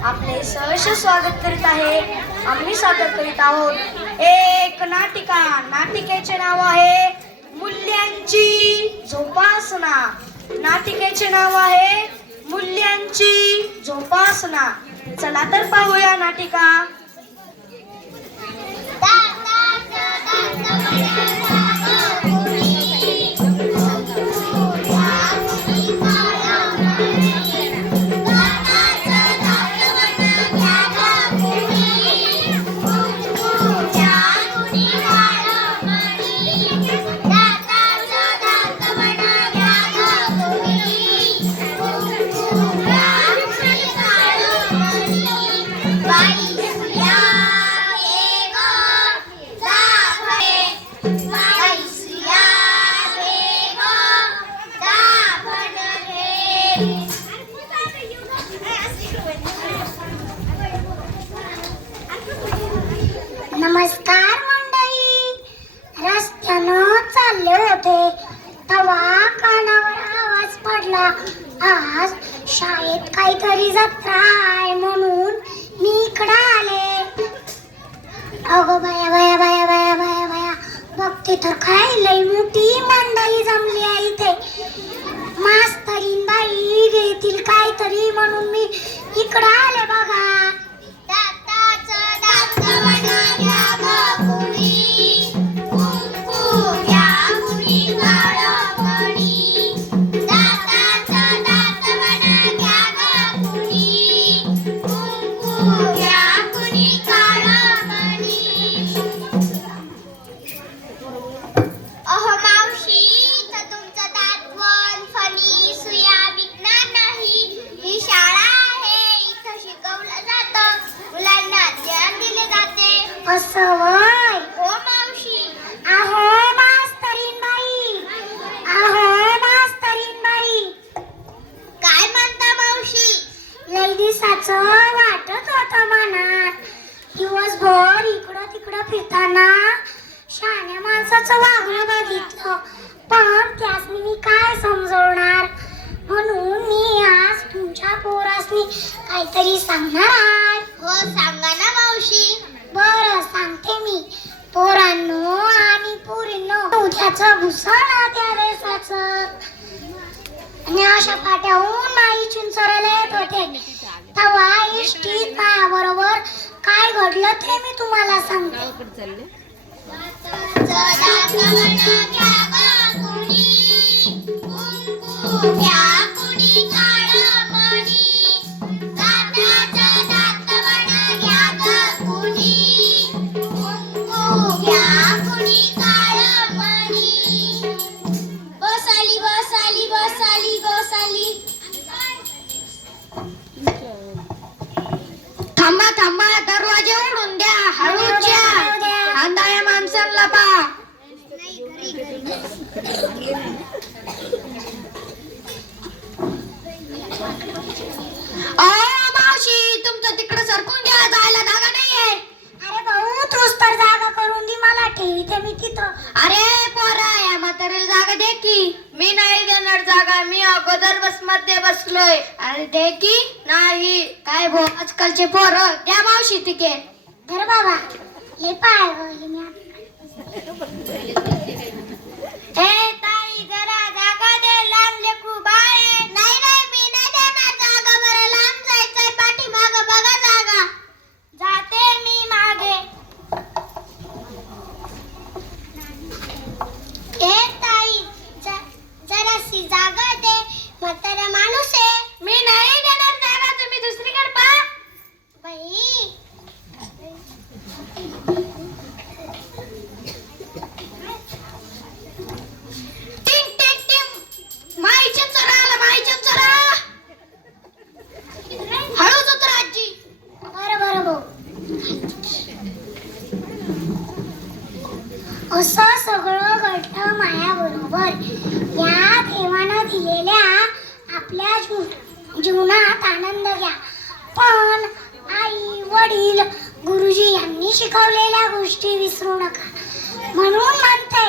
आपले सहर्ष स्वागत करीत आहे आम्ही स्वागत करीत आहोत एक नाटिका नाटिकेचे नाव आहे मूल्यांची जोपासना नाटिकेचे नाव आहे मूल्यांची जोपासना चला तर पाहूया नाटिका नमस्कार मंडळी. रस्त्यानं चालले होते. तवा कानावर आवाज पडला. आज शाळेत काहीतरी जत्रा आहे म्हणून मी इकडं आले. अगो बाया बाया बाया बाया बाया बाया. बघते तर काय लई मोठी मंडळी जमली आहे इथे. मास्तरीन बाई घेतील काहीतरी म्हणून मी माणसाचं वागणं बघितलं. पण त्यास मी काय समजवणार? म्हणून मी आज तुमच्या पोरासनी काहीतरी सांगणार आहे. हो सांगा ना मावशी. बर सांगते मी. पोरांनो आणि पोरींनो उद्याचं घुसळ त्या देशाचं आणि अशा पाट्याहून माई चिंचोऱ्याला येत होते तेव्हा इष्टीत मायाबरोबर काय घडलं ते मी तुम्हाला सांगते. थांबा थांबा. मावशी तुमचं तिकडे सरकून घ्या जायला जागा नाहीये. अरे भाऊ तूच तर जागा करून दे मला ठेवीते मी तिथं. अरे पोरा या म्हाताऱ्याला जागा दे की. मी नाही देणार जागा मी अगोदर बसमध्ये बसलोय. अरे दे की. नाही. काय भो आजकालचे पोर द्या मावशी तिकीट धर बाबा. हे पाय गं, हे मी ए ताई जरा जागा दे लहान लेकरू बाळ आहे. नाही नाही मी नाही देणार जागा मला लांब जायचंय पाठीमाग बघा जागा जाते मी मागे ए ताई ज- जराशी जागा दे म्हातारा माणूस आहे मी नाही देणार जागा तुम्ही दुसरीकडे पा बाई टिंग टिंग टिंग माईच्या चरा आला माईच्या चरा हळूच उतरा आजी बरं बरं भाऊ असं सगळं घडलं माया बरोबर या देवानं दिलेल्या आपल्या जीवनात आनंद घ्या. पण आई वडील गुरुजी यांनी शिकवलेल्या गोष्टी विसरू नका म्हणून म्हणते